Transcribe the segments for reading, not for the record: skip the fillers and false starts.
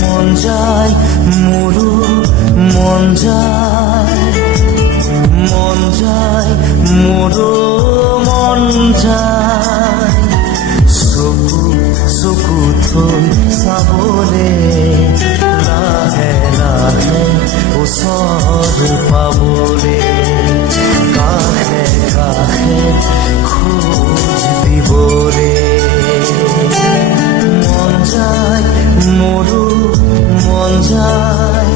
মন যায় মোৰো মন যায় মন যায় মোৰো মন যায় চকু চকু থৈ চাবলে লাহে লাহে ওচৰ পাবলে কাষে কাষে খোজ দিবলে মন যায় মোৰো মন যায়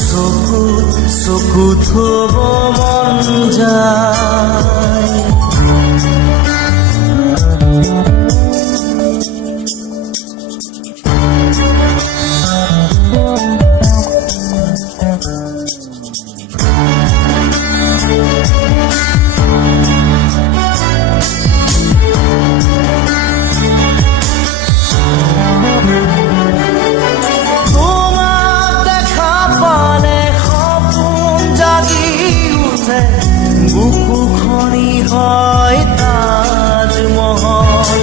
চকুত চকু থব মন যায় বুকুখনি হয় তাজমহল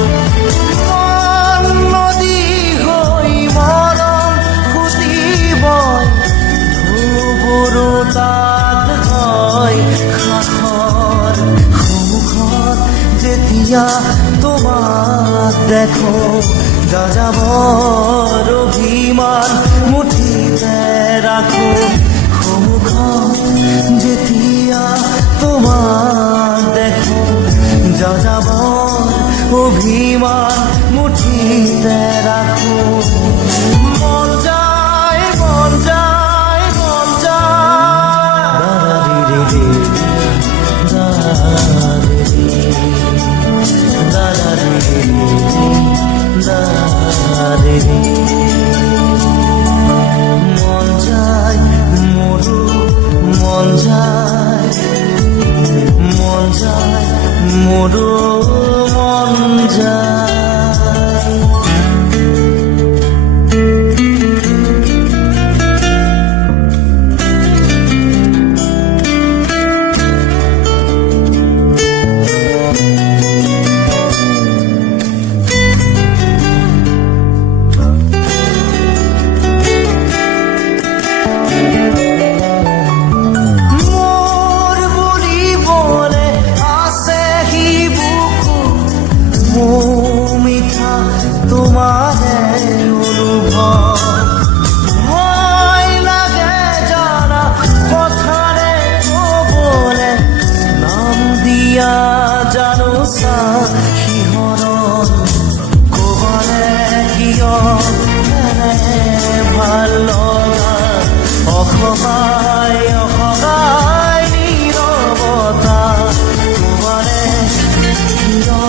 মন নদী হৈ মৰম ফুটিবই ধুবুৰু তাত হয় সাখৰ সন্মুখত যেতিয়া তোমাক দেখো যাযাবৰ অভিমান মুঠিতে ৰাখো সন্মুখত যেতিয়া তোমাক দেখো যাযাবৰ অভিমান মুঠিতে ৰাখো মন যায় মন যায় মন যায় মন যায় মোৰো মন যায় মন যায় মোৰো মন যায় তোমাৰে অনুভব ভয় লাগে জানা কথাৰে কবলে নাম দিয়া জানো চা শিহৰণ কবলে কিয় ভাল লগা অসহায় অসহায় নীৰৱতা কবলে কিয়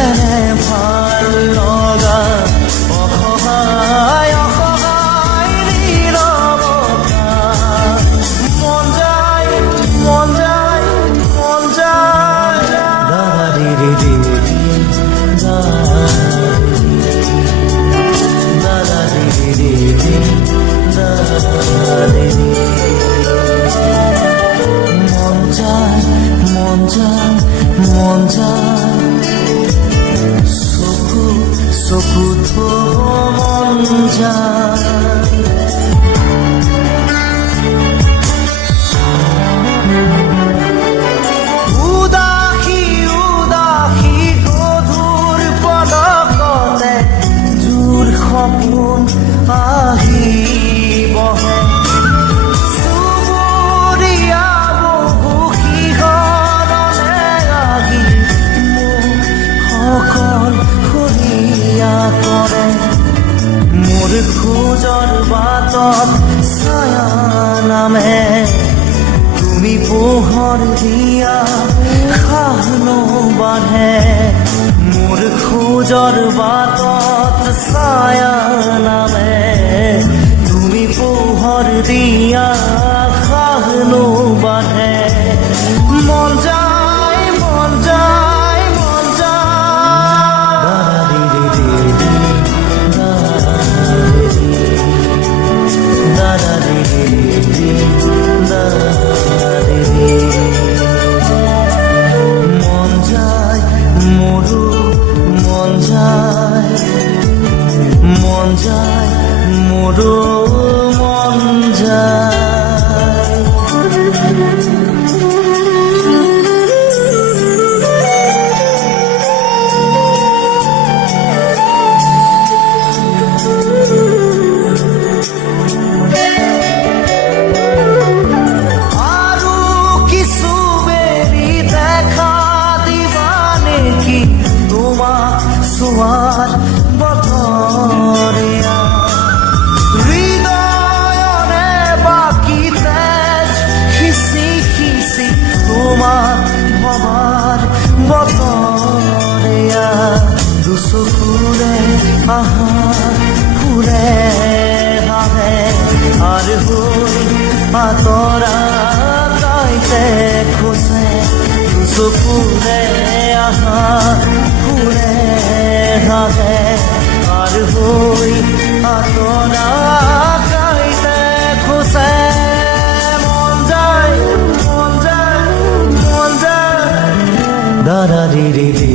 এনে ভাল লগা অসহায় অসহায় নীৰৱতা মন যায় মন যায় মন যায় দাদাৰি মন যায় মন যায় মন যায় চকু থব মন যায় উদাসী উদাসী গধুৰ পদকলে জোৰ সপোন আহি বহে চুবুৰীয়া বহু শিহৰণে লাগি সকল কৰে মোৰ খোজৰ বাটত ছায়া নামে তুমি পোহৰ দিয়া খাহনো বাঢ়ে মোৰ খোজৰ বাটত ছায়া নামে তুমি পোহৰ দিয়া খাহনো বাঢ়ে মন যায় মন যায় মন যায় মোৰো মন যায়। আৰু কিছু বেৰি দেখা দিবা নেকি তোমাক চোৱাৰ বতৰীয়া হৃদয়ৰে বাকী তেজ খিচি খিচি তোমাক ভবাৰ বতৰীয়া দুচকুৰে আহাৰ ফুৰে হাহে আৰু হৈ আঁতৰা গাইতে খোজে দুচকুৰে আহাৰ ফুৰে হাহে আৰু হৈ আঁতৰা গাইতে খোজে মন যায় মন যায় মন যায় দাদা রে রে রে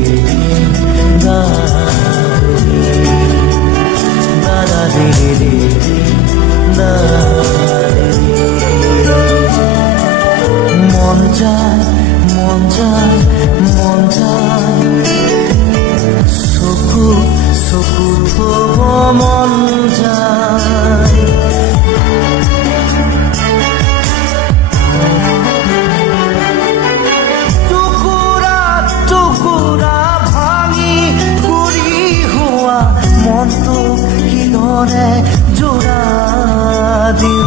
দাদা রে রে রে মন যায় মন যায় মন যায় চকু চকু থব মন যায় টুকুৰা টুকুৰা ভাঙি গুৰি হোৱা মনটো কিদৰে জোৰা দিওঁ